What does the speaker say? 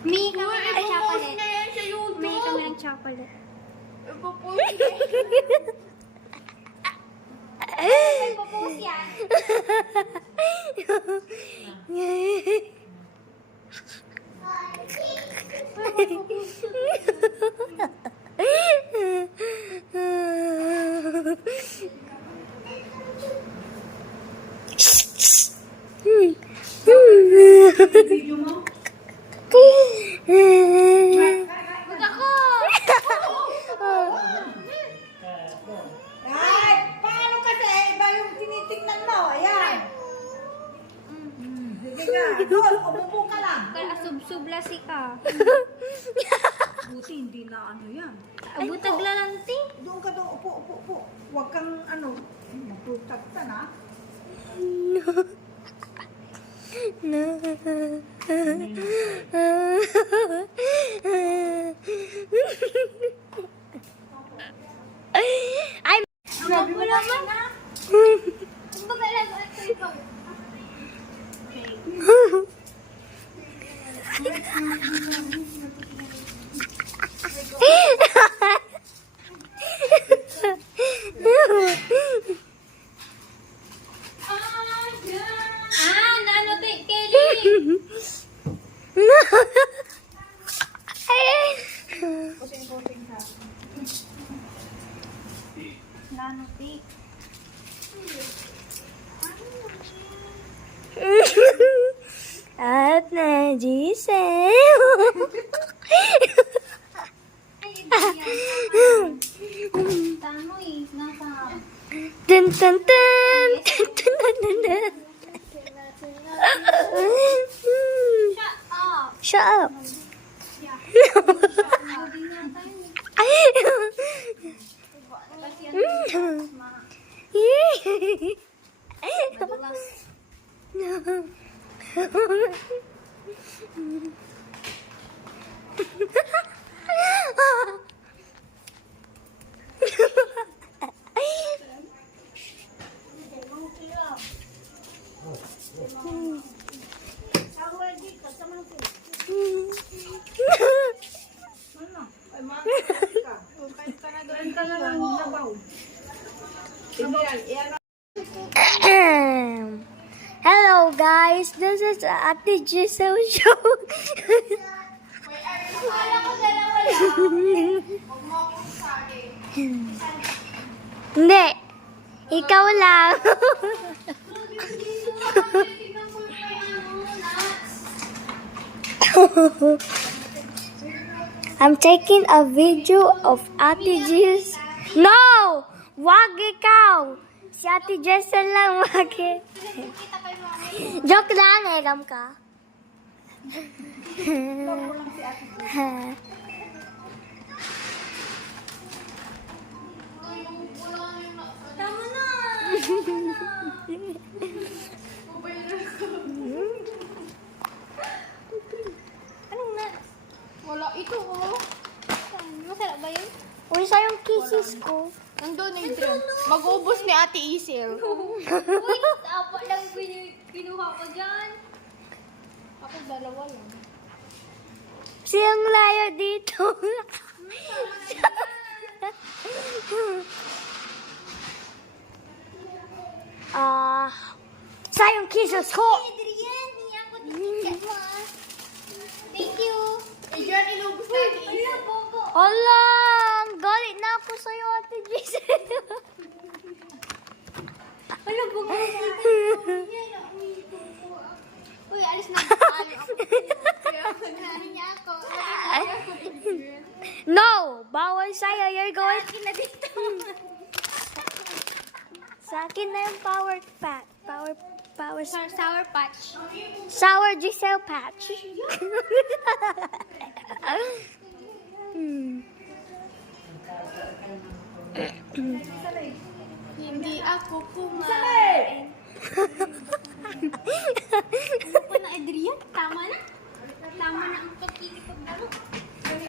May kami ng chocolate. May kami ng chocolate. May popost yan. Huwag ako! Ay, paano kasi iba yung tinitingnan mo? Ayan. Sige ka. Doon, umupo ka lang. Kaya sub-sublasi ka. Buti hindi na ano yan. Abutag lalanti. Doon ka doon, upo, upo, upo. Huwag kang ano, matutag ka na. Ay, ano po naman? Kumbaga lang, ito ikaw. Nano Kelly? Nano tik. At na Giselle. Tano eh, nasa... Dun dun dun. Dun dun dun dun. Shut up! Shut up. Ay, makakit ka. Kahit ka na doon ka na lang nabaw. Hello guys, this is Ate Giselle show. Wala ko dalawa lang. Hindi, ikaw lang. I'm taking a video of Ate Gis. No! Wag ikaw! Si Ate Giselle lang, wag eh. Joke lang, eram ka. Tama na! Anong na? Wala ito oh. Masarap ba yun? Uy, sayang kisses ko. Nandun na yun. Mag-ubos ni Ate Isel. Uy, apa lang kinuha ko dyan. Ako dalawa lang. Siyang layo dito. Sayang kisses ko. Adrian, niya ako titigyan mo ah. Thank you. Diyan, inubos na Ate Isel. Wala, bobo. Hala, galit na ako sa'yo, Ate Giselle. Wala, bobo. Uy, alis na. Ano ako? Ano niya ako? No, bawal sa'yo. You're going Akin na dito. sa akin na yung power Sour patch. sour Giselle patch. Hindi ako kumain.